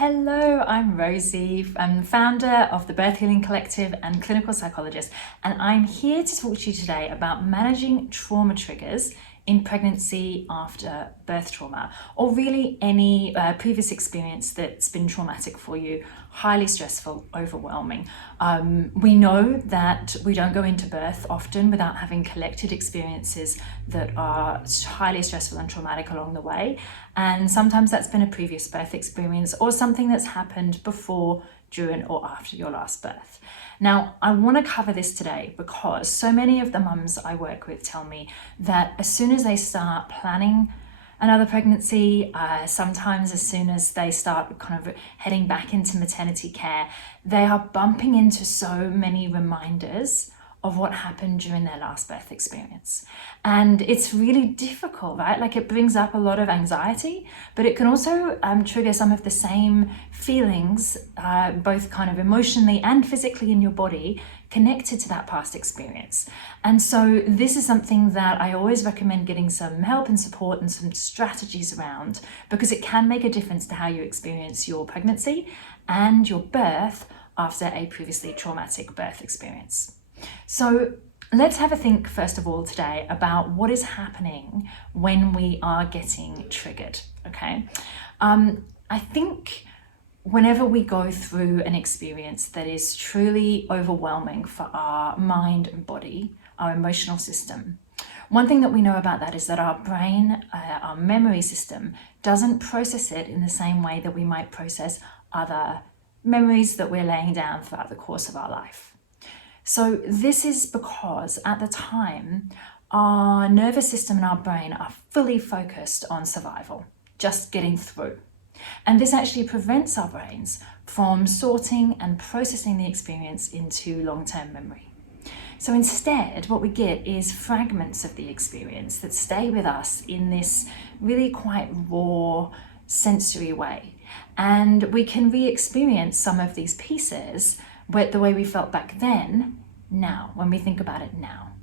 Hello, I'm Rosie. I'm founder of the Birth Healing Collective and clinical psychologist, and I'm here to talk to you today about managing trauma triggers in pregnancy after birth trauma, or really any previous experience that's been traumatic for you, highly stressful, overwhelming. We know that we don't go into birth often without having collected experiences that are highly stressful and traumatic along the way. And sometimes that's been a previous birth experience or something that's happened before, during, or after your last birth. Now, I want to cover this today because so many of the mums I work with tell me that as soon as they start planning another pregnancy, sometimes as soon as they start kind of heading back into maternity care, they are bumping into so many reminders of what happened during their last birth experience. And it's really difficult, right? Like, it brings up a lot of anxiety, but it can also trigger some of the same feelings, both kind of emotionally and physically in your body, connected to that past experience. And so this is something that I always recommend getting some help and support and some strategies around, because it can make a difference to how you experience your pregnancy and your birth after a previously traumatic birth experience. So let's have a think first of all today about what is happening when we are getting triggered, okay? I think whenever we go through an experience that is truly overwhelming for our mind and body, our emotional system, one thing that we know about that is that our brain, our memory system, doesn't process it in the same way that we might process other memories that we're laying down throughout the course of our life. So this is because at the time, our nervous system and our brain are fully focused on survival, just getting through. And this actually prevents our brains from sorting and processing the experience into long-term memory. So instead, what we get is fragments of the experience that stay with us in this really quite raw, sensory way. And we can re-experience some of these pieces but the way we felt back then, now, when we think about it now.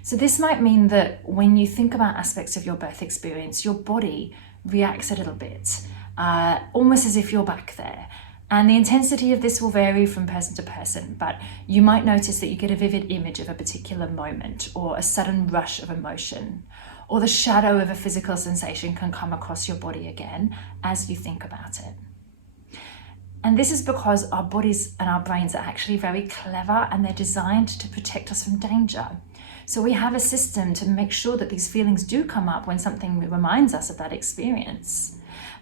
So this might mean that when you think about aspects of your birth experience, your body reacts a little bit, almost as if you're back there. And the intensity of this will vary from person to person, but you might notice that you get a vivid image of a particular moment, or a sudden rush of emotion, or the shadow of a physical sensation can come across your body again as you think about it. And this is because our bodies and our brains are actually very clever, and they're designed to protect us from danger. So we have a system to make sure that these feelings do come up when something reminds us of that experience.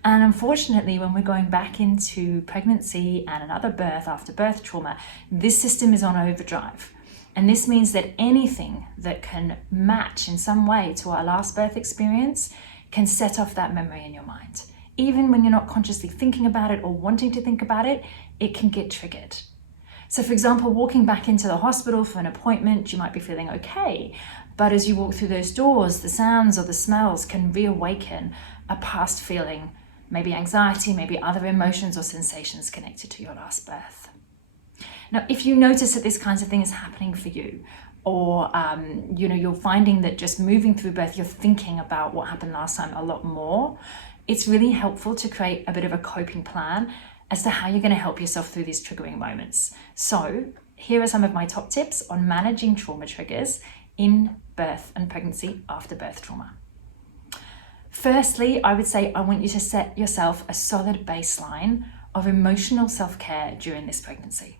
And unfortunately, when we're going back into pregnancy and another birth after birth trauma, this system is on overdrive. And this means that anything that can match in some way to our last birth experience can set off that memory in your mind. Even when you're not consciously thinking about it or wanting to think about it, it can get triggered. So for example, walking back into the hospital for an appointment, you might be feeling okay, but as you walk through those doors, the sounds or the smells can reawaken a past feeling, maybe anxiety, maybe other emotions or sensations connected to your last birth. Now, if you notice that this kinds of thing is happening for you, or you're finding that just moving through birth, you're thinking about what happened last time a lot more, it's really helpful to create a bit of a coping plan as to how you're going to help yourself through these triggering moments. So here are some of my top tips on managing trauma triggers in birth and pregnancy after birth trauma. Firstly, I would say I want you to set yourself a solid baseline of emotional self-care during this pregnancy.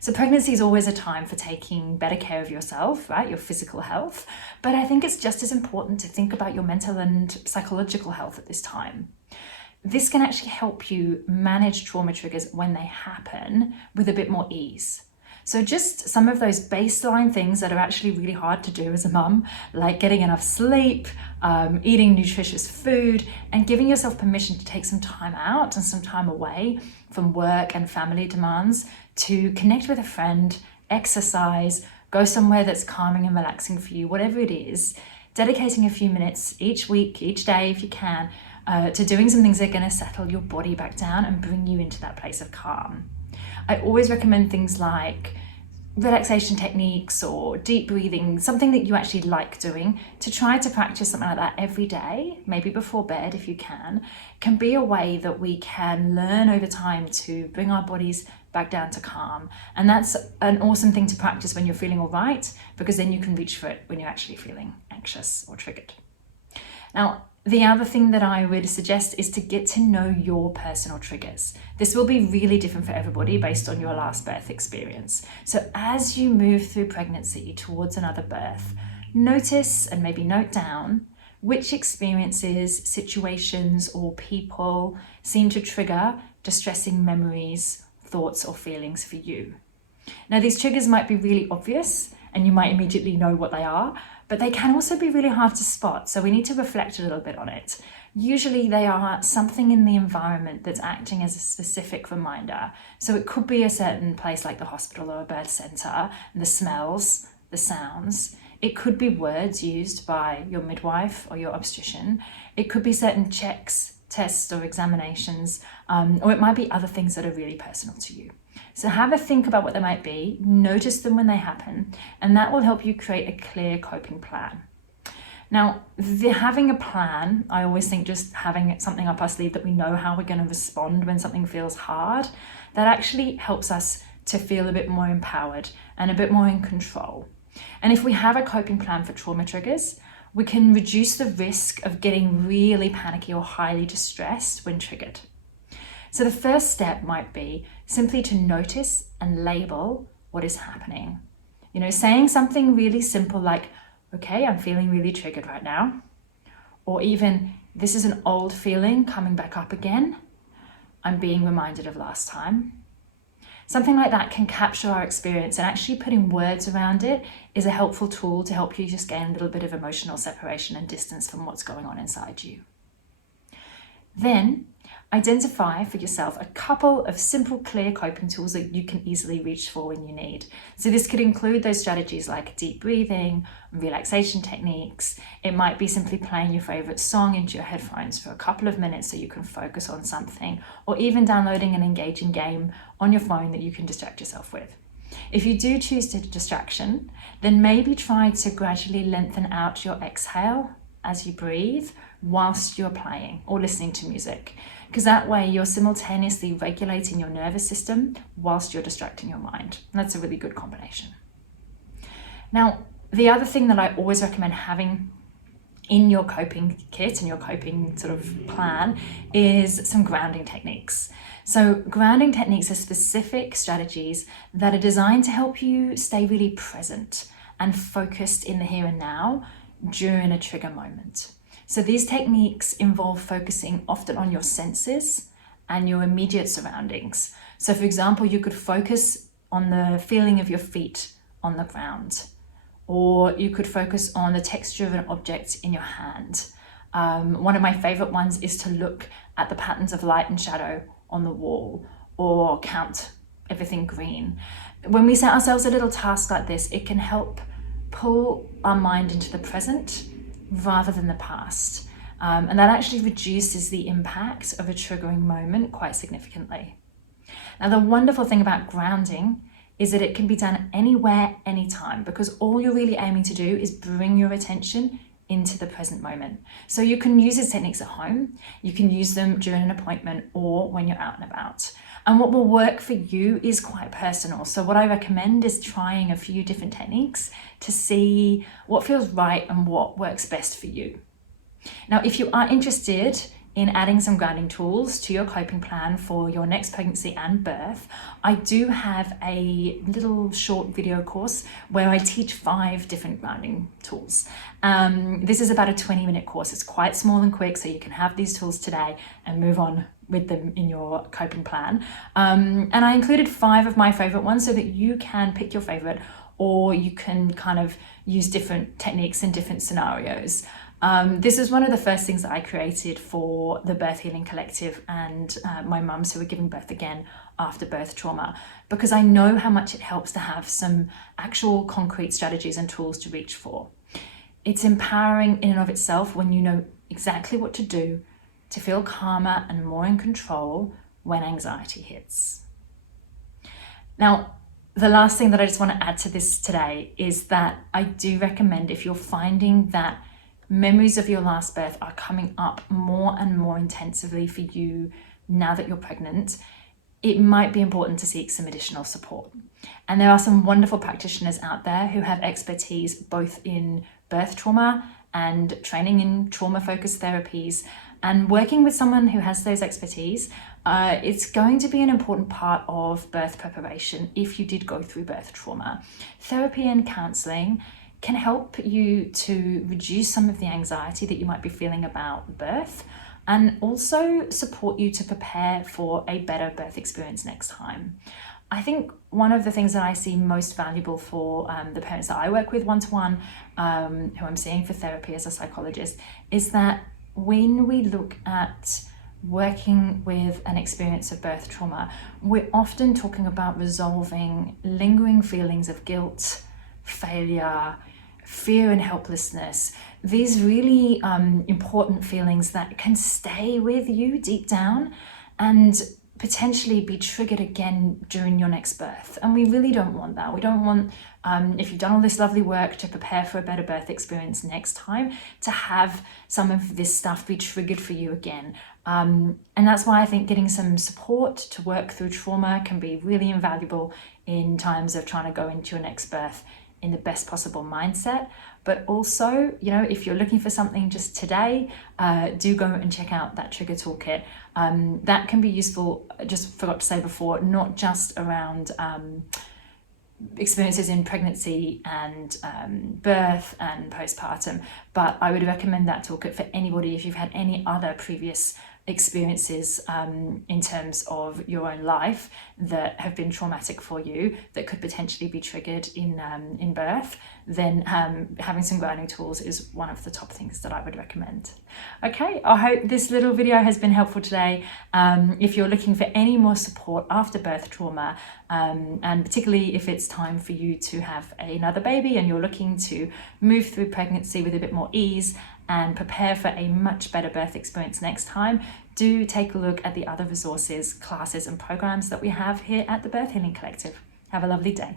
So pregnancy is always a time for taking better care of yourself, right? Your physical health. But I think it's just as important to think about your mental and psychological health at this time. This can actually help you manage trauma triggers when they happen with a bit more ease. So just some of those baseline things that are actually really hard to do as a mum, like getting enough sleep, eating nutritious food, and giving yourself permission to take some time out and some time away from work and family demands to connect with a friend, exercise, go somewhere that's calming and relaxing for you, whatever it is, dedicating a few minutes each week, each day if you can, to doing some things that are going to settle your body back down and bring you into that place of calm. I always recommend things like relaxation techniques or deep breathing, something that you actually like doing, to try to practice something like that every day, maybe before bed if you can be a way that we can learn over time to bring our bodies back down to calm. And that's an awesome thing to practice when you're feeling all right, because then you can reach for it when you're actually feeling anxious or triggered. Now, the other thing that I would suggest is to get to know your personal triggers. This will be really different for everybody based on your last birth experience. So as you move through pregnancy towards another birth, notice and maybe note down which experiences, situations, or people seem to trigger distressing memories, thoughts, or feelings for you. Now, these triggers might be really obvious and you might immediately know what they are, but they can also be really hard to spot, so we need to reflect a little bit on it. Usually they are something in the environment that's acting as a specific reminder. So it could be a certain place like the hospital or a birth centre, the smells, the sounds. It could be words used by your midwife or your obstetrician. It could be certain checks, tests, or examinations, or it might be other things that are really personal to you. So have a think about what they might be, notice them when they happen, and that will help you create a clear coping plan. Now, having a plan, I always think just having something up our sleeve that we know how we're going to respond when something feels hard, that actually helps us to feel a bit more empowered and a bit more in control. And if we have a coping plan for trauma triggers, we can reduce the risk of getting really panicky or highly distressed when triggered. So the first step might be simply to notice and label what is happening. Saying something really simple like, okay, I'm feeling really triggered right now. Or even, this is an old feeling coming back up again. I'm being reminded of last time. Something like that can capture our experience, and actually putting words around it is a helpful tool to help you just gain a little bit of emotional separation and distance from what's going on inside you. Then, identify for yourself a couple of simple, clear coping tools that you can easily reach for when you need. So this could include those strategies like deep breathing, relaxation techniques. It might be simply playing your favorite song into your headphones for a couple of minutes so you can focus on something, or even downloading an engaging game on your phone that you can distract yourself with. If you do choose to distraction, then maybe try to gradually lengthen out your exhale as you breathe whilst you're playing or listening to music, because that way you're simultaneously regulating your nervous system whilst you're distracting your mind. And that's a really good combination. Now, the other thing that I always recommend having in your coping kit and your coping sort of plan is some grounding techniques. So grounding techniques are specific strategies that are designed to help you stay really present and focused in the here and now during a trigger moment. So these techniques involve focusing often on your senses and your immediate surroundings. So for example, you could focus on the feeling of your feet on the ground, or you could focus on the texture of an object in your hand. One of my favorite ones is to look at the patterns of light and shadow on the wall, or count everything green. When we set ourselves a little task like this, it can help pull our mind into the present rather than the past. And that actually reduces the impact of a triggering moment quite significantly. Now, the wonderful thing about grounding is that it can be done anywhere, anytime, because all you're really aiming to do is bring your attention into the present moment. So you can use these techniques at home, you can use them during an appointment or when you're out and about. And what will work for you is quite personal. So what I recommend is trying a few different techniques to see what feels right and what works best for you. Now, if you are interested in adding some grounding tools to your coping plan for your next pregnancy and birth, I do have a little short video course where I teach 5 different grounding tools. This is about a 20-minute course. It's quite small and quick, so you can have these tools today and move on with them in your coping plan. And I included 5 of my favorite ones so that you can pick your favorite, or you can kind of use different techniques in different scenarios. This is one of the first things that I created for the Birth Healing Collective and my mums who were giving birth again after birth trauma, because I know how much it helps to have some actual concrete strategies and tools to reach for. It's empowering in and of itself when you know exactly what to do to feel calmer and more in control when anxiety hits. Now, The last thing that I just want to add to this today is that I do recommend, if you're finding that memories of your last birth are coming up more and more intensively for you now that you're pregnant, it might be important to seek some additional support. And there are some wonderful practitioners out there who have expertise both in birth trauma and training in trauma-focused therapies. And working with someone who has those expertise, it's going to be an important part of birth preparation if you did go through birth trauma. Therapy and counselling can help you to reduce some of the anxiety that you might be feeling about birth, and also support you to prepare for a better birth experience next time. I think one of the things that I see most valuable for the parents that I work with one-to-one, who I'm seeing for therapy as a psychologist, is that when we look at working with an experience of birth trauma, we're often talking about resolving lingering feelings of guilt, failure, fear and helplessness, these really important feelings that can stay with you deep down and potentially be triggered again during your next birth. And we really don't want that. We don't want, if you've done all this lovely work to prepare for a better birth experience next time, to have some of this stuff be triggered for you again. And that's why I think getting some support to work through trauma can be really invaluable in times of trying to go into your next birth in the best possible mindset. But also, you know, if you're looking for something just today, do go and check out that trigger toolkit. That can be useful, just forgot to say before, not just around experiences in pregnancy and birth and postpartum, but I would recommend that toolkit for anybody if you've had any other previous experiences in terms of your own life that have been traumatic for you, that could potentially be triggered in birth. Then having some grounding tools is one of the top things that I would recommend. Okay, I hope this little video has been helpful today. If you're looking for any more support after birth trauma, and particularly if it's time for you to have another baby and you're looking to move through pregnancy with a bit more ease and prepare for a much better birth experience next time, do take a look at the other resources, classes and programs that we have here at the Birth Healing Collective. Have a lovely day.